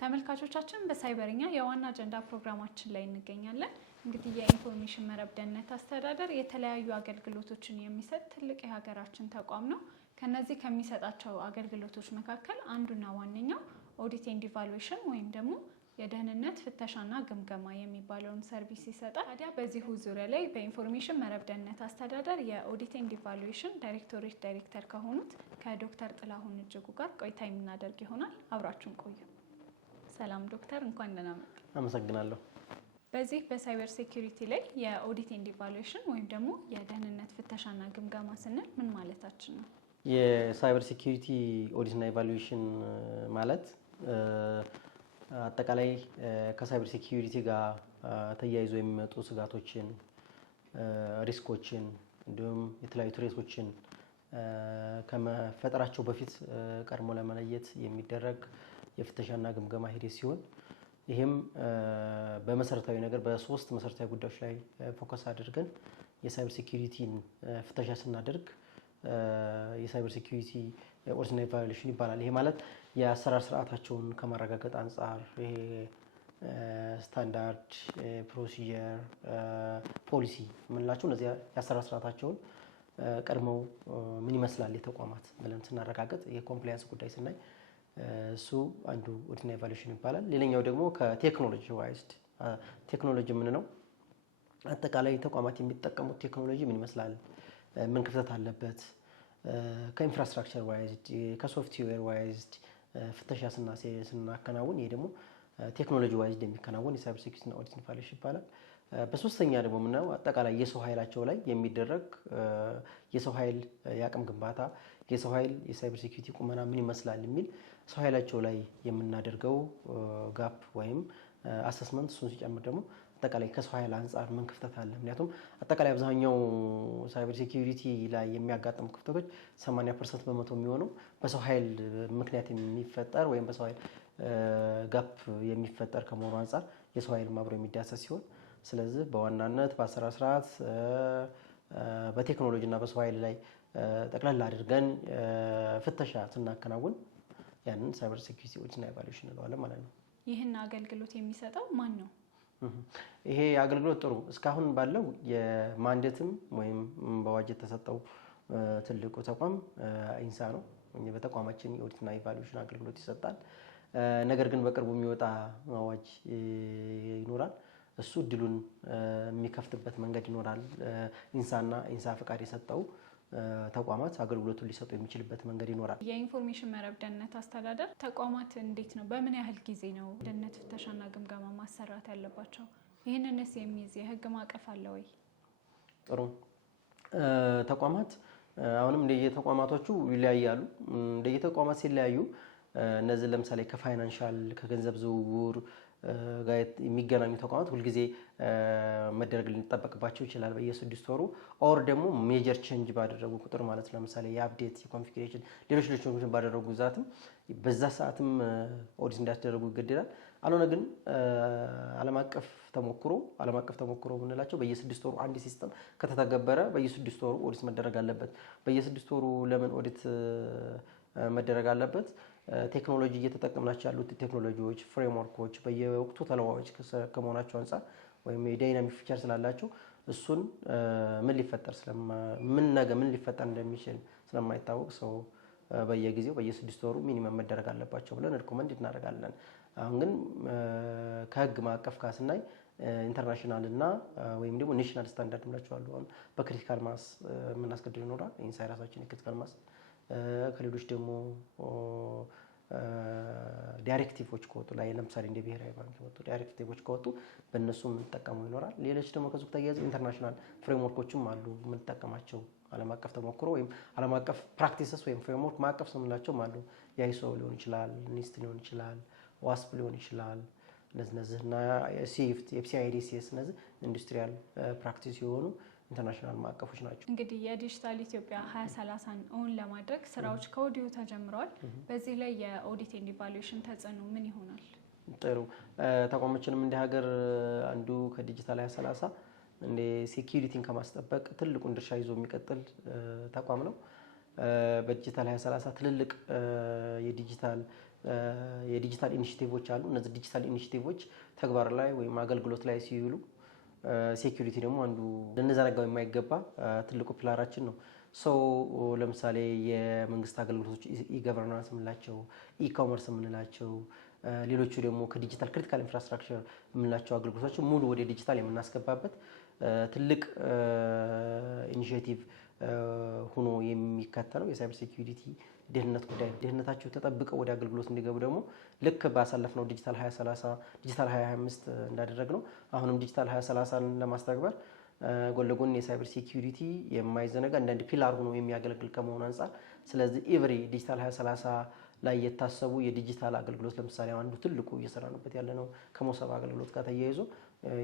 ተመልካቾቻችን በሳይበርኛ የዋና አጀንዳ ፕሮግራማችን ላይ እንገኛለን። እንግዲህ የኢንፎርሜሽን መረብ ደህንነት አስተዳደር የተለያዩ አገልግሎቶችን የሚሰጥ ትልቅ የሀገራችን ተቋም ነው። ከነዚህ ከሚሰጣቸው አገልግሎቶች መካከል አንዱና ዋነኛው ኦዲት ኤንድ ኢቫሉዌሽን ወይም ደግሞ የደህንነት ፍተሻና ግምገማ የሚባለውን ሰርቪስ ይሰጣል። ታዲያ በዚሁ ዙሪያ ላይ በኢንፎርሜሽን መረብ ደህንነት አስተዳደር የኦዲት ኤንድ ኢቫሉዌሽን ዳይሬክቶሬት ዳይሬክተር ከሆኑት ከዶክተር ጥላሁን እጅጉ ጋር ቆይታ የምናደርግ ይሆናል። አብራችሁን ቆዩ። ሰላም ዶክተር፣ እንኳን ደህና መጡ። አመሰግናለሁ። በዚህ በሳይበር ሴኩሪቲ ላይ የኦዲት ኤንድ ኢቫሉዌሽን ወይም ደግሞ የደህንነት ፍተሻና ግምገማ ስንል ምን ማለታችን ነው? የሳይበር ሴኩሪቲ ኦዲት እና ኢቫሉዌሽን ማለት አጠቃላይ ከሳይበር ሴኩሪቲ ጋር ተያይዞ የሚመጡ ስጋቶችን፣ ሪስኮችን እንዲሁም የተለያዩ ትሬቶችን ከመፈጠራቸው በፊት ቀድሞ ለመለየት የሚደረግ የፍተሻና ግምገማ ሂደት ሲሆን ይህም በመሰረታዊ ነገር በሶስት መሰረታዊ ጉዳዮች ላይ ፎከስ አድርገን የሳይበር ሴኩሪቲን ፍተሻ ስናደርግ የሳይበር ሴኩሪቲ ኦዲት እና ኢቫሉዌሽን ይባላል። ይሄ ማለት የአሰራር ስርዓታቸውን ከማረጋገጥ አንጻር ይሄ ስታንዳርድ፣ ፕሮሲጀር፣ ፖሊሲ የምንላቸው እነዚህ የአሰራር ስርዓታቸውን ቀድመው ምን ይመስላል የተቋማት ብለን ስናረጋገጥ የኮምፕላያንስ ጉዳይ ስናይ እሱ አንዱ ኦዲት እና ኢቫሉዌሽን ይባላል። ሌላኛው ደግሞ ከቴክኖሎጂ ዋይዝድ ቴክኖሎጂ የምንለው አጠቃላይ ተቋማት የሚጠቀሙት ቴክኖሎጂ ምን ይመስላል፣ ምን ክፍተት አለበት፣ ከኢንፍራስትራክቸር ዋይዝድ ከሶፍትዌር ዋይዝድ ፍተሻ ስናከናውን ይሄ ደግሞ ቴክኖሎጂ ዋይዝድ የሚከናወን የሳይበር ሴኩሪቲ እና ኦዲት ኢቫሉዌሽን ይባላል። በሶስተኛ ደግሞ የምናየው አጠቃላይ የሰው ኃይላቸው ላይ የሚደረግ የሰው ኃይል የአቅም ግንባታ፣ የሰው ኃይል የሳይበር ሴኩሪቲ ቁመና ምን ይመስላል የሚል ሰው ኃይላቸው ላይ የምናደርገው ጋፕ ወይም አሰስመንት፣ እሱን ሲጨምር ደግሞ አጠቃላይ ከሰው ኃይል አንጻር ምን ክፍተት አለ። ምክንያቱም አጠቃላይ አብዛኛው ሳይበር ሴኩሪቲ ላይ የሚያጋጥሙ ክፍተቶች 80% በመቶ የሚሆነው በሰው ኃይል ምክንያት የሚፈጠር ወይም በሰው ኃይል ጋፕ የሚፈጠር ከመሆኑ አንጻር የሰው ኃይል አብሮ የሚዳሰስ ሲሆን ስለዚህ በዋናነት በአሰራር ስርዓት በቴክኖሎጂ እና በሰው ኃይል ላይ ጠቅላላ አድርገን ፍተሻ ስናከናውን ያንን ሳይበር ሴኩሪቲ ኦዲት እና ኢቫሉዌሽን እንለዋለን ማለት ነው። ይህን አገልግሎት የሚሰጠው ማን ነው? ይሄ አገልግሎት ጥሩ እስካሁን ባለው የማንዴትም ወይም በአዋጅ የተሰጠው ትልቁ ተቋም ኢንሳ ነው። በተቋማችን የኦዲት እና ኢቫሉዌሽን አገልግሎት ይሰጣል። ነገር ግን በቅርቡ የሚወጣ አዋጅ ይኖራል። እሱ እድሉን የሚከፍትበት መንገድ ይኖራል። ኢንሳና ኢንሳ ፍቃድ የሰጠው ተቋማት አገልግሎቱን ሊሰጡ የሚችልበት መንገድ ይኖራል። የኢንፎርሜሽን መረብ ደህንነት አስተዳደር ተቋማት እንዴት ነው በምን ያህል ጊዜ ነው ደህንነት ፍተሻና ግምገማ ማሰራት ያለባቸው? ይህንንስ የሚይዝ የህግ ማዕቀፍ አለ ወይ? ጥሩ ተቋማት አሁንም እንደየተቋማቶቹ ይለያያሉ። እንደየተቋማት ሲለያዩ እነዚህ ለምሳሌ ከፋይናንሻል ከገንዘብ ዝውውር ጋር የሚገናኙ ተቋማት ሁልጊዜ መደረግ ሊጠበቅባቸው ይችላል በየ6 ወሩ ኦር ደግሞ ሜጀር ቼንጅ ባደረጉ ቁጥር ማለት ለምሳሌ የአፕዴት የኮንፊግሬሽን ሌሎች ባደረጉ ዛትም በዛ ሰዓትም ኦዲት እንዲያስደረጉ ይገደዳል። አልሆነ ግን ዓለም አቀፍ ተሞክሮ የምንላቸው በየ6 ወሩ አንድ ሲስተም ከተተገበረ በየ6 ወሩ ኦዲት መደረግ አለበት። በየ6 ወሩ ለምን ኦዲት መደረግ አለበት? ቴክኖሎጂ እየተጠቀምናቸው ያሉት ቴክኖሎጂዎች ፍሬምወርኮች በየወቅቱ ተለዋዋጭ ከመሆናቸው አንጻር ወይም የዳይናሚክ ፊቸር ስላላቸው እሱን ምን ሊፈጠር እንደሚችል ስለማይታወቅ ሰው በየጊዜው በየ6 ወሩ ሚኒመም መደረግ አለባቸው ብለን ሪኮመንድ እናደርጋለን። አሁን ግን ከህግ ማዕቀፍ ጋር ስናይ ኢንተርናሽናል እና ወይም ደግሞ ኔሽናል ስታንዳርድ እንላቸዋለን። አሁን በክሪቲካል ማስ የምናስገድድ ይኖራል። ኢንሳ ራሳችን የክሪቲካል ማስ ከሌሎች ደግሞ ዳይሬክቲቮች ከወጡ ላይ ለምሳሌ እንደ ብሔራዊ ባንክ ወጡ ዳይሬክቲቮች ከወጡ በእነሱ የምንጠቀመው ይኖራል። ሌሎች ደግሞ ከዚህ ተያይዘ ኢንተርናሽናል ፍሬምወርኮችም አሉ የምንጠቀማቸው ዓለም አቀፍ ተሞክሮ ወይም ዓለም አቀፍ ፕራክቲስስ ወይም ፍሬምወርክ ማዕቀፍ ስምንላቸውም አሉ። የአይሶ ሊሆን ይችላል፣ ኒስት ሊሆን ይችላል፣ ዋስፕ ሊሆን ይችላል። እነዚህና ሲፍት የፒሲአይዲሲኤስ እነዚህ ኢንዱስትሪያል ፕራክቲስ የሆኑ ኢንተርናሽናል ማዕቀፎች ናቸው። እንግዲህ የዲጂታል ኢትዮጵያ 2030ን እውን ለማድረግ ስራዎች ከወዲሁ ተጀምረዋል። በዚህ ላይ የኦዲት ኤንድ ኢቫሉዌሽን ተጽዕኖ ምን ይሆናል? ጥሩ ተቋማችንም እንደ ሀገር አንዱ ከዲጂታል 2030 እንደ ሴኩሪቲን ከማስጠበቅ ትልቁን ድርሻ ይዞ የሚቀጥል ተቋም ነው። በዲጂታል 2030 ትልልቅ የዲጂታል የዲጂታል ኢኒሺቲቮች አሉ። እነዚህ ዲጂታል ኢኒሺቲቮች ተግባር ላይ ወይም አገልግሎት ላይ ሲውሉ ሴኩሪቲ ደግሞ አንዱ ልንዘነጋው የማይገባ ትልቁ ፒላራችን ነው። ሰው ለምሳሌ የመንግስት አገልግሎቶች ኢገቨርናንስ የምንላቸው፣ ኢኮመርስ የምንላቸው፣ ሌሎቹ ደግሞ ከዲጂታል ክሪቲካል ኢንፍራስትራክቸር የምንላቸው አገልግሎቶች ሙሉ ወደ ዲጂታል የምናስገባበት ትልቅ ኢኒሺዬቲቭ ሆኖ የሚከተለው የሳይበር ሴኩሪቲ ደህንነት ጉዳይ ነው። ደህንነታቸው ተጠብቀው ወደ አገልግሎት እንዲገቡ ደግሞ ልክ ባሳለፍነው ዲጂታል 2030 ዲጂታል 2025 እንዳደረግነው አሁንም ዲጂታል 2030ን ለማስተግበር ጎን ለጎን የሳይበር ሴኩሪቲ የማይዘነጋ አንዳንድ ፒላር ሆኖ የሚያገለግል ከመሆኑ አንጻር ስለዚህ ኤቭሪ ዲጂታል 2030 ላይ የታሰቡ የዲጂታል አገልግሎት ለምሳሌ አንዱ ትልቁ እየሰራንበት ያለ ነው ከሞሰብ አገልግሎት ጋር ተያይዞ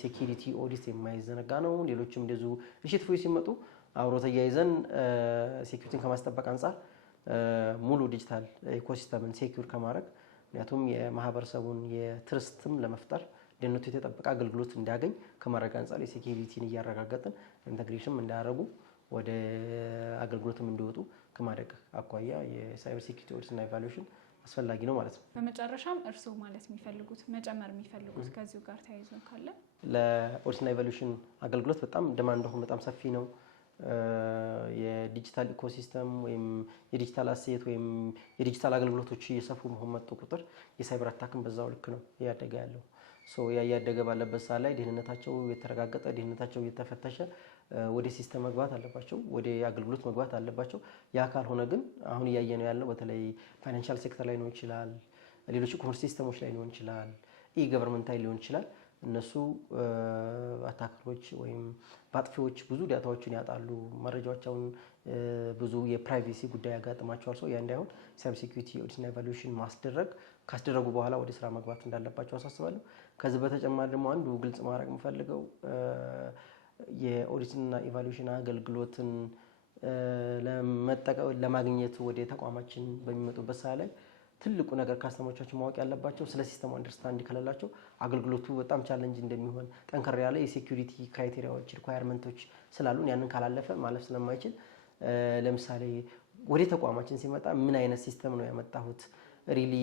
ሴኩሪቲ ኦዲት የማይዘነጋ ነው። ሌሎችም እንደዚሁ ኢኒሼቲቮች ሲመጡ አብሮ ተያይዘን ሴኩሪቲን ከማስጠበቅ አንጻር ሙሉ ዲጂታል ኢኮሲስተምን ሴኩር ከማድረግ ምክንያቱም የማህበረሰቡን የትርስትም ለመፍጠር ደህንነቱ የተጠበቀ አገልግሎት እንዲያገኝ ከማድረግ አንጻር የሴኩሪቲን እያረጋገጥን ኢንተግሬሽን እንዳያደርጉ ወደ አገልግሎትም እንዲወጡ ከማድረግ አኳያ የሳይበር ሴኩሪቲ ኦዲት እና ኢቫሉዌሽን አስፈላጊ ነው ማለት ነው። በመጨረሻም እርስዎ ማለት የሚፈልጉት መጨመር የሚፈልጉት ከዚሁ ጋር ተያይዞ ካለ? ለኦዲት እና ኢቫሉዌሽን አገልግሎት በጣም ደማንድ አሁን በጣም ሰፊ ነው። የዲጂታል ኢኮሲስተም ወይም የዲጂታል አሴት ወይም የዲጂታል አገልግሎቶች እየሰፉ መሆን መጡ ቁጥር የሳይበር አታክም በዛው ልክ ነው እያደገ ያለው። ያደገ ባለበት ሰዓት ላይ ደህንነታቸው የተረጋገጠ ደህንነታቸው እየተፈተሸ ወደ ሲስተም መግባት አለባቸው፣ ወደ አገልግሎት መግባት አለባቸው። ያ ካልሆነ ግን አሁን እያየነው ያለው በተለይ ፋይናንሻል ሴክተር ላይ ሊሆን ይችላል፣ ሌሎች ኮመርስ ሲስተሞች ላይ ሊሆን ይችላል፣ ኢ ገቨርንመንታዊ ሊሆን ይችላል። እነሱ አታከሮች ወይም በአጥፊዎች ብዙ ዳታዎችን ያጣሉ፣ መረጃዎቻቸውን ብዙ የፕራይቬሲ ጉዳይ ያጋጥማቸዋል። ያ እንዳይሆን ሳይበር ሴኩሪቲ ኦዲት እና ኢቫሉዌሽን ካስደረጉ በኋላ ወደ ስራ መግባት እንዳለባቸው አሳስባለሁ። ከዚህ በተጨማሪ ደግሞ አንዱ ግልጽ ማድረግ የምፈልገው የኦዲትና ኢቫሉዌሽን አገልግሎትን ለማግኘት ወደ ተቋማችን በሚመጡበት ሰዓት ላይ ትልቁ ነገር ካስተማሪዎቻቸው ማወቅ ያለባቸው ስለ ሲስተሙ አንደርስታንድ ከሌላቸው አገልግሎቱ በጣም ቻሌንጅ እንደሚሆን ጠንከር ያለ የሴኩሪቲ ክራይቴሪያዎች ሪኳየርመንቶች ስላሉን ያንን ካላለፈ ማለፍ ስለማይችል ለምሳሌ ወደ ተቋማችን ሲመጣ ምን አይነት ሲስተም ነው ያመጣሁት ሪሊ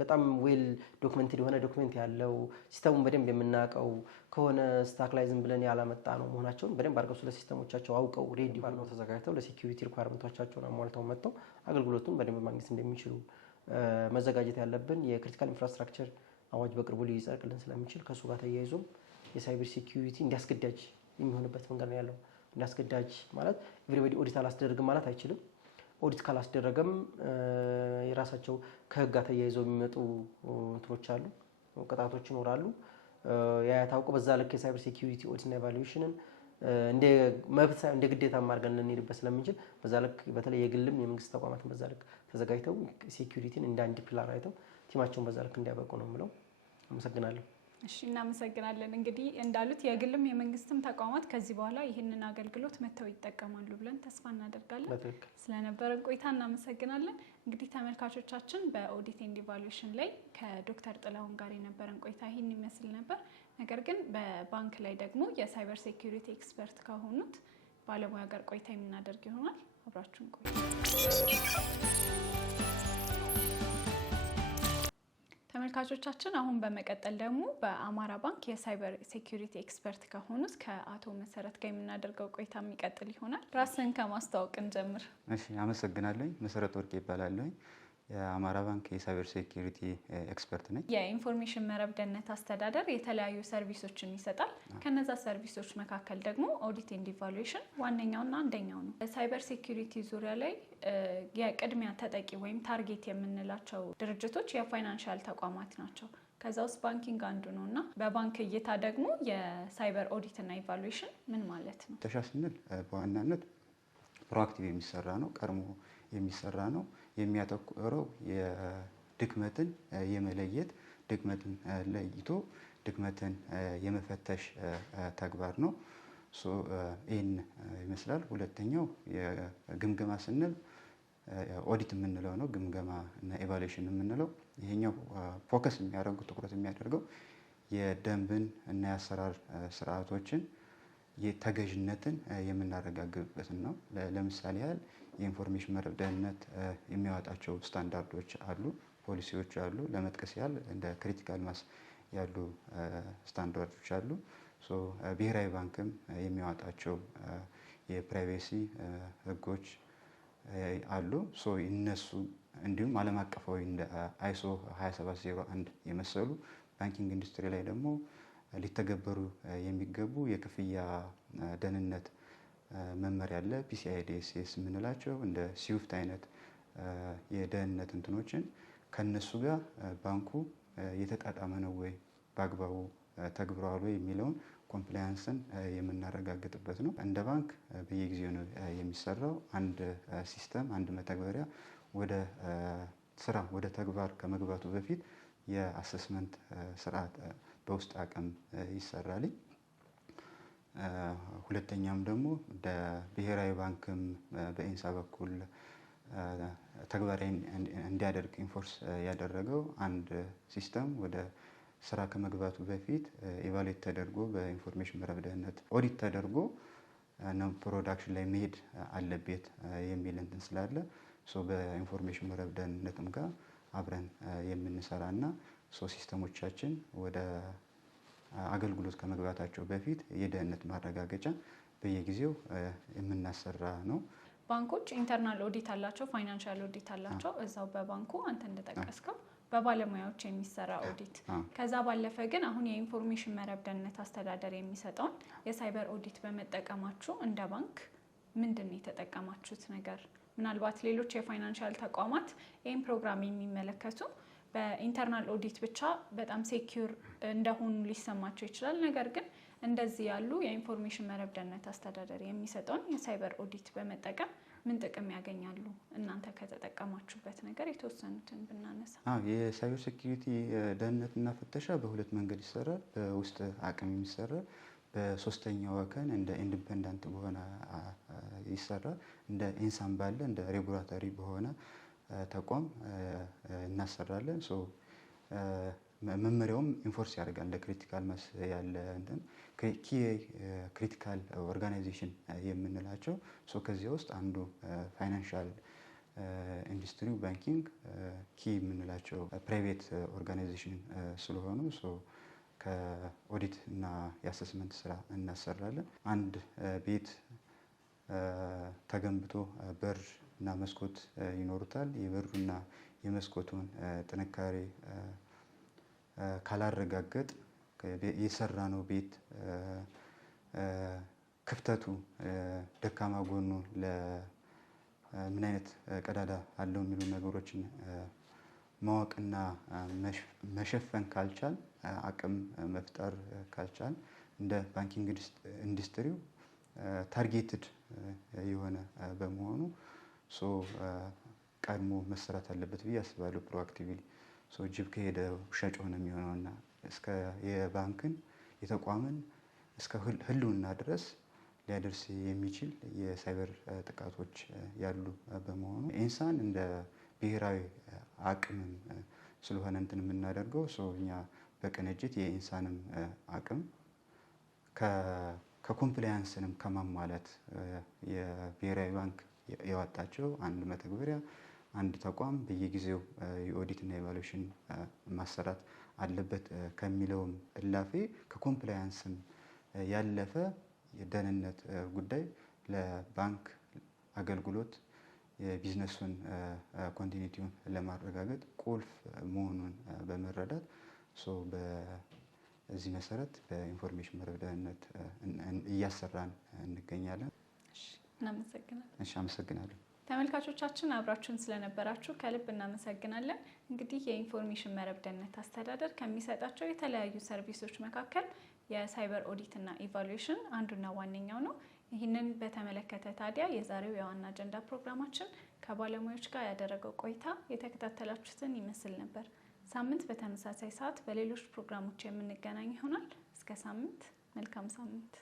በጣም ዌል ዶክመንትድ የሆነ ዶክመንት ያለው ሲስተሙን በደንብ የምናውቀው ከሆነ ስታክ ላይ ዝም ብለን ያላመጣ ነው መሆናቸውን በደንብ አድርገው ስለ ሲስተሞቻቸው አውቀው ሬዲ ባለው ተዘጋጅተው ለሴኩሪቲ ሪኳየርመንቶቻቸውን አሟልተው መጥተው አገልግሎቱን በደንብ ማግኘት እንደሚችሉ መዘጋጀት ያለብን። የክሪቲካል ኢንፍራስትራክቸር አዋጅ በቅርቡ ሊጸድቅልን ስለሚችል ከእሱ ጋር ተያይዞም የሳይበር ሴኩሪቲ እንዲያስገዳጅ የሚሆንበት መንገድ ነው ያለው። እንዲያስገዳጅ ማለት ኤቭሪባዲ ኦዲት አላስደርግም ማለት አይችልም። ኦዲት ካላስደረገም የራሳቸው ከህግ ጋር ተያይዘው የሚመጡ እንትኖች አሉ፣ ቅጣቶች ይኖራሉ። ያ ታውቆ በዛ ልክ የሳይበር ሴኩሪቲ ኦዲት እና ኢቫሉዌሽንን እንደ መብት እንደ ግዴታ ማድረግ ልንሄድበት ስለምንችል በዛ ልክ በተለይ የግልም የመንግስት ተቋማት በዛ ልክ ተዘጋጅተው ሴኩሪቲን እንደ አንድ ፒላር አይተው ቲማቸውን በዛ ልክ እንዲያበቁ ነው የምለው። አመሰግናለሁ። እሺ፣ እናመሰግናለን። እንግዲህ እንዳሉት የግልም የመንግስትም ተቋማት ከዚህ በኋላ ይህንን አገልግሎት መተው ይጠቀማሉ ብለን ተስፋ እናደርጋለን። ስለነበረን ቆይታ እናመሰግናለን። እንግዲህ ተመልካቾቻችን በኦዲት ኤንድ ኢቫሉዌሽን ላይ ከዶክተር ጥላሁን ጋር የነበረን ቆይታ ይህን ይመስል ነበር። ነገር ግን በባንክ ላይ ደግሞ የሳይበር ሴኩሪቲ ኤክስፐርት ከሆኑት ባለሙያ ጋር ቆይታ የምናደርግ ይሆናል። አብራችሁን ቆዩ። ተመልካቾቻችን አሁን በመቀጠል ደግሞ በአማራ ባንክ የሳይበር ሴኩሪቲ ኤክስፐርት ከሆኑት ከአቶ መሰረት ጋር የምናደርገው ቆይታ የሚቀጥል ይሆናል። ራስን ከማስተዋወቅ እንጀምር። እሺ፣ አመሰግናለሁ። መሰረት ወርቅ ይባላለሁ። የአማራ ባንክ የሳይበር ሴኩሪቲ ኤክስፐርት ነኝ። የኢንፎርሜሽን መረብ ደህንነት አስተዳደር የተለያዩ ሰርቪሶችን ይሰጣል። ከነዛ ሰርቪሶች መካከል ደግሞ ኦዲት ኤንድ ኢቫሉዌሽን ዋነኛውና አንደኛው ነው። በሳይበር ሴኩሪቲ ዙሪያ ላይ የቅድሚያ ተጠቂ ወይም ታርጌት የምንላቸው ድርጅቶች የፋይናንሻል ተቋማት ናቸው። ከዛ ውስጥ ባንኪንግ አንዱ ነው እና በባንክ እይታ ደግሞ የሳይበር ኦዲት እና ኢቫሉዌሽን ምን ማለት ነው? ተሻ ስንል በዋናነት ፕሮአክቲቭ የሚሰራ ነው፣ ቀድሞ የሚሰራ ነው። የሚያተኩረው የድክመትን የመለየት ድክመትን ለይቶ ድክመትን የመፈተሽ ተግባር ነው። ይህን ይመስላል። ሁለተኛው የግምገማ ስንል ኦዲት የምንለው ነው። ግምገማ እና ኤቫሉዌሽን የምንለው ይሄኛው ፎከስ የሚያደርገው ትኩረት የሚያደርገው የደንብን እና የአሰራር ስርዓቶችን የተገዥነትን የምናረጋግጥበትን ነው። ለምሳሌ ያህል የኢንፎርሜሽን መረብ ደህንነት የሚያወጣቸው ስታንዳርዶች አሉ፣ ፖሊሲዎች አሉ። ለመጥቀስ ያህል እንደ ክሪቲካል ማስ ያሉ ስታንዳርዶች አሉ። ብሔራዊ ባንክም የሚያወጣቸው የፕራይቬሲ ህጎች አሉ። እነሱ እንዲሁም ዓለም አቀፋዊ እንደ አይሶ 27001 የመሰሉ ባንኪንግ ኢንዱስትሪ ላይ ደግሞ ሊተገበሩ የሚገቡ የክፍያ ደህንነት መመሪያ አለ። PCI DSS የምንላቸው እንደ ስዊፍት አይነት የደህንነት እንትኖችን ከነሱ ጋር ባንኩ የተጣጣመ ነው ወይ በአግባቡ ተግብረዋል ወይ የሚለውን ኮምፕላያንስን የምናረጋግጥበት ነው። እንደ ባንክ በየጊዜው ነው የሚሰራው። አንድ ሲስተም አንድ መተግበሪያ ወደ ስራ ወደ ተግባር ከመግባቱ በፊት የአሰስመንት ስርዓት በውስጥ አቅም ይሰራል። ሁለተኛም ደግሞ ብሔራዊ ባንክም በኢንሳ በኩል ተግባራዊ እንዲያደርግ ኢንፎርስ ያደረገው አንድ ሲስተም ወደ ስራ ከመግባቱ በፊት ኢቫሉዌት ተደርጎ በኢንፎርሜሽን መረብ ደህንነት ኦዲት ተደርጎ ነው ፕሮዳክሽን ላይ መሄድ አለበት የሚል እንትን ስላለ በኢንፎርሜሽን መረብ ደህንነትም ጋር አብረን የምንሰራና ሲስተሞቻችን ወደ አገልግሎት ከመግባታቸው በፊት የደህንነት ማረጋገጫ በየጊዜው የምናሰራ ነው። ባንኮች ኢንተርናል ኦዲት አላቸው፣ ፋይናንሻል ኦዲት አላቸው። እዛው በባንኩ አንተ እንደጠቀስከው በባለሙያዎች የሚሰራ ኦዲት። ከዛ ባለፈ ግን አሁን የኢንፎርሜሽን መረብ ደህንነት አስተዳደር የሚሰጠውን የሳይበር ኦዲት በመጠቀማችሁ እንደ ባንክ ምንድን ነው የተጠቀማችሁት ነገር? ምናልባት ሌሎች የፋይናንሻል ተቋማት ይህን ፕሮግራም የሚመለከቱ በኢንተርናል ኦዲት ብቻ በጣም ሴኪዩር እንደሆኑ ሊሰማቸው ይችላል። ነገር ግን እንደዚህ ያሉ የኢንፎርሜሽን መረብ ደህንነት አስተዳደር የሚሰጠውን የሳይበር ኦዲት በመጠቀም ምን ጥቅም ያገኛሉ? እናንተ ከተጠቀማችሁበት ነገር የተወሰኑትን ብናነሳ። የሳይበር ሴኪዩሪቲ ደህንነትና ፍተሻ በሁለት መንገድ ይሰራል። በውስጥ አቅም የሚሰራል፣ በሶስተኛ ወገን እንደ ኢንዲፔንደንት በሆነ ይሰራል። እንደ ኢንሳም ባለ እንደ ሬጉላቶሪ በሆነ ተቋም እናሰራለን። መመሪያውም ኢንፎርስ ያደርጋል። እንደ ክሪቲካል ማስ ያለ እንትን ክሪቲካል ኦርጋናይዜሽን የምንላቸው ከዚያ ውስጥ አንዱ ፋይናንሻል ኢንዱስትሪው ባንኪንግ ኪ የምንላቸው ፕራይቬት ኦርጋናይዜሽን ስለሆኑ ከኦዲት እና የአሰስመንት ስራ እናሰራለን። አንድ ቤት ተገንብቶ በር እና መስኮት ይኖሩታል። የበሩና የመስኮቱን ጥንካሬ ካላረጋገጥ የሰራነው ቤት ክፍተቱ ደካማ ጎኑ ለምን አይነት ቀዳዳ አለው የሚሉ ነገሮችን ማወቅና መሸፈን ካልቻል፣ አቅም መፍጠር ካልቻል እንደ ባንኪንግ ኢንዱስትሪው ታርጌትድ የሆነ በመሆኑ ቀድሞ መሰራት አለበት ብዬ አስባለሁ። ፕሮአክቲቭሊ ጅብ ከሄደ ውሻ ጮኸ ነው የሚሆነውና እስከ የባንክን የተቋምን እስከ ህልውና ድረስ ሊያደርስ የሚችል የሳይበር ጥቃቶች ያሉ በመሆኑ ኢንሳን እንደ ብሔራዊ አቅምም ስለሆነ እንትን የምናደርገው እኛ በቅንጅት የኢንሳንም አቅም ከኮምፕላያንስንም ከማሟላት የብሔራዊ ባንክ ያወጣቸው አንድ መተግበሪያ አንድ ተቋም በየጊዜው የኦዲት እና ኢቫሉዌሽን ማሰራት አለበት ከሚለውም እላፊ ከኮምፕላያንስም ያለፈ የደህንነት ጉዳይ ለባንክ አገልግሎት የቢዝነሱን ኮንቲኒቲውን ለማረጋገጥ ቁልፍ መሆኑን በመረዳት በዚህ መሰረት በኢንፎርሜሽን መረብ ደህንነት እያሰራን እንገኛለን። እናመሰግናለን። አመሰግናለሁ። ተመልካቾቻችን አብራችሁን ስለነበራችሁ ከልብ እናመሰግናለን። እንግዲህ የኢንፎርሜሽን መረብ ደህንነት አስተዳደር ከሚሰጣቸው የተለያዩ ሰርቪሶች መካከል የሳይበር ኦዲት እና ኢቫሉዌሽን አንዱና ዋነኛው ነው። ይህንን በተመለከተ ታዲያ የዛሬው የዋና አጀንዳ ፕሮግራማችን ከባለሙያዎች ጋር ያደረገው ቆይታ የተከታተላችሁትን ይመስል ነበር። ሳምንት በተመሳሳይ ሰዓት በሌሎች ፕሮግራሞች የምንገናኝ ይሆናል። እስከ ሳምንት፣ መልካም ሳምንት።